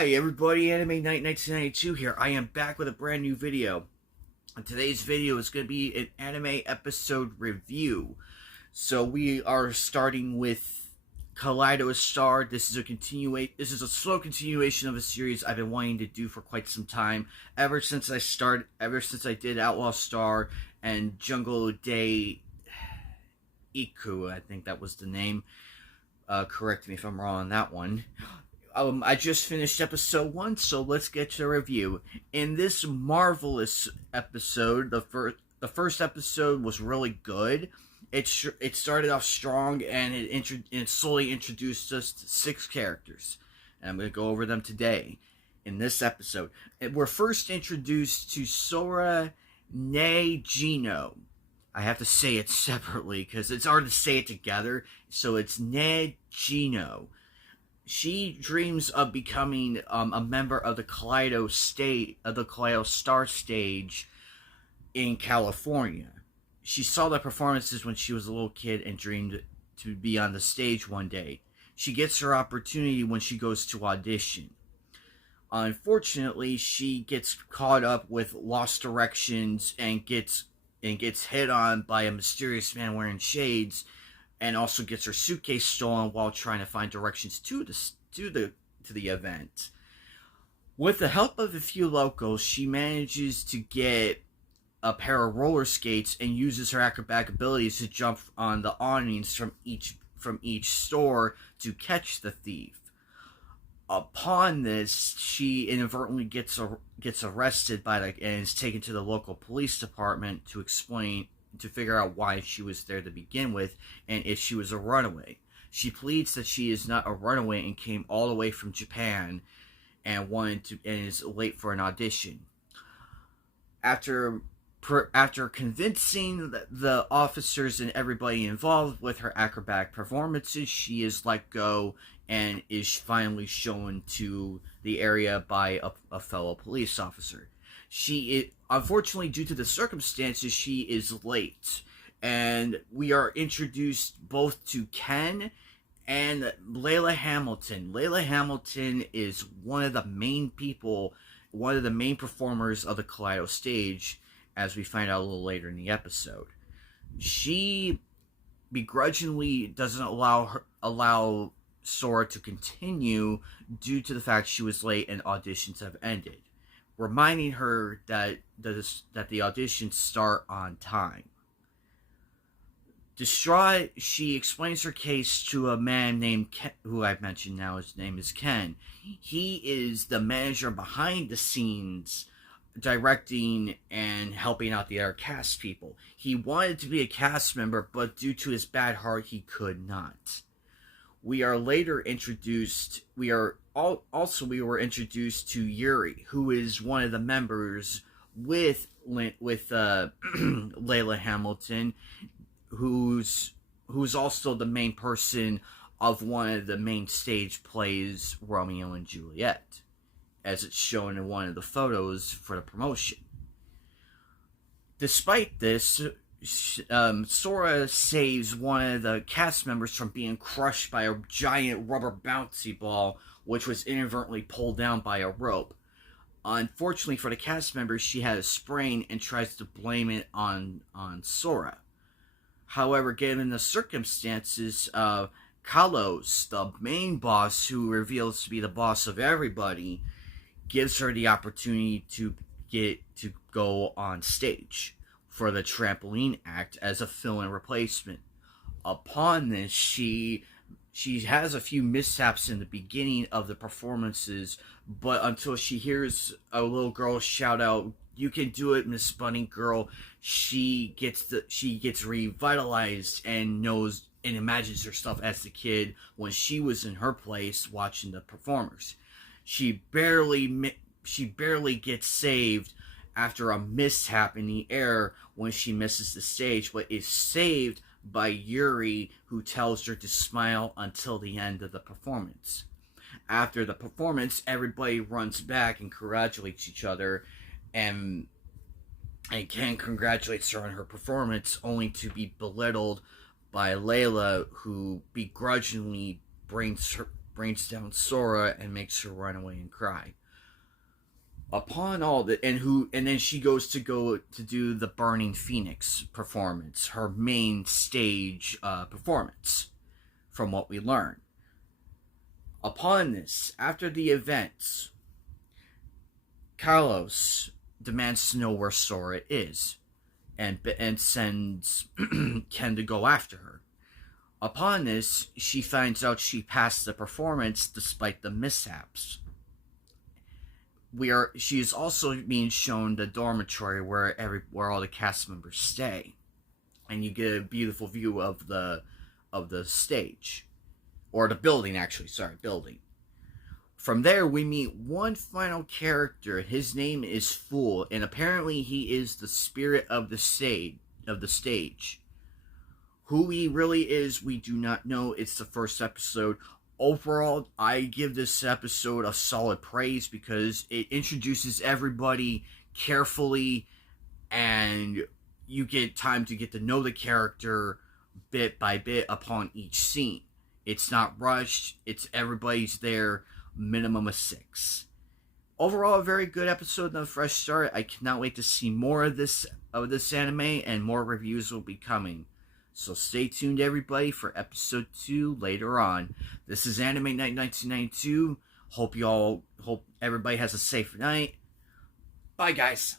Hi everybody, Anime Night 1992 here. I am back with a brand new video. And today's video is going to be an anime episode review. So we are starting with Kaleido Star. This is a slow continuation of a series I've been wanting to do for quite some time. Ever since I did Outlaw Star and Jungle Day Iku, I think that was the name. Correct me if I'm wrong on that one. I just finished episode 1, so let's get to the review. In this marvelous episode, the first episode was really good. It started off strong, and it slowly introduced us to 6 characters. And I'm going to go over them today in this episode. We're first introduced to Sora Negino. I have to say it separately because it's hard to say it together. So it's Negino. She dreams of becoming a member of the Kaledo Star stage in California. She saw the performances when she was a little kid and dreamed to be on the stage one day. She gets her opportunity when she goes to audition. Unfortunately, she gets caught up with lost directions and gets hit on by a mysterious man wearing shades, and also gets her suitcase stolen while trying to find directions to the event. With the help of a few locals, she manages to get a pair of roller skates and uses her acrobatic abilities to jump on the awnings from each store to catch the thief. Upon this, she inadvertently gets arrested and is taken to the local police department to figure out why she was there to begin with, and if she was a runaway. She pleads that she is not a runaway and came all the way from Japan and is late for an audition. After convincing the officers and everybody involved with her acrobatic performances, she is let go and is finally shown to the area by a fellow police officer. Unfortunately, due to the circumstances, she is late. And we are introduced both to Ken and Layla Hamilton. Layla Hamilton is one of the main performers of the Kaledo stage, as we find out a little later in the episode. She begrudgingly doesn't allow Sora to continue due to the fact she was late and auditions have ended, reminding her that the auditions start on time. Distraught, she explains her case to a man named Ken, who I've mentioned now. His name is Ken. He is the manager behind the scenes, directing and helping out the other cast people. He wanted to be a cast member, but due to his bad heart, he could not. We were introduced to Yuri, who is one of the members with Layla Hamilton, who's also the main person of one of the main stage plays, Romeo and Juliet, as it's shown in one of the photos for the promotion. Despite this, Sora saves one of the cast members from being crushed by a giant rubber bouncy ball, which was inadvertently pulled down by a rope. Unfortunately for the cast member, she had a sprain and tries to blame it on Sora. However, given the circumstances, Kalos, the main boss, who reveals to be the boss of everybody, gives her the opportunity to go on stage for the trampoline act as a fill-in replacement. Upon this, she has a few mishaps in the beginning of the performances, but until she hears a little girl shout out, "You can do it, Miss Bunny Girl," she gets revitalized and knows and imagines herself as the kid when she was in her place watching the performers. She barely gets saved after a mishap in the air when she misses the stage, but is saved by Yuri, who tells her to smile until the end of the performance. After the performance, everybody runs back and congratulates each other, and Ken congratulates her on her performance, only to be belittled by Layla, who begrudgingly brings brings down Sora and makes her run away and cry. Upon all that, and then she goes to do the Burning Phoenix performance, her main stage performance, from what we learn. Upon this, after the events, Carlos demands to know where Sora is, and sends Ken to go after her. Upon this, she finds out she passed the performance despite the mishaps. She is also being shown the dormitory where all the cast members stay, and you get a beautiful view of the stage, or the building. Actually, sorry, building. From there, we meet one final character. His name is Fool, and apparently he is the spirit of the stage. Who he really is, we do not know. It's the first episode. Overall, I give this episode a solid praise because it introduces everybody carefully, and you get time to get to know the character bit by bit upon each scene. It's not rushed. Everybody's there. Minimum of 6. Overall, a very good episode and a fresh start. I cannot wait to see more of this anime, and more reviews will be coming. So stay tuned, everybody, for episode 2 later on. This is Anime Night 1992. Hope everybody has a safe night. Bye, guys.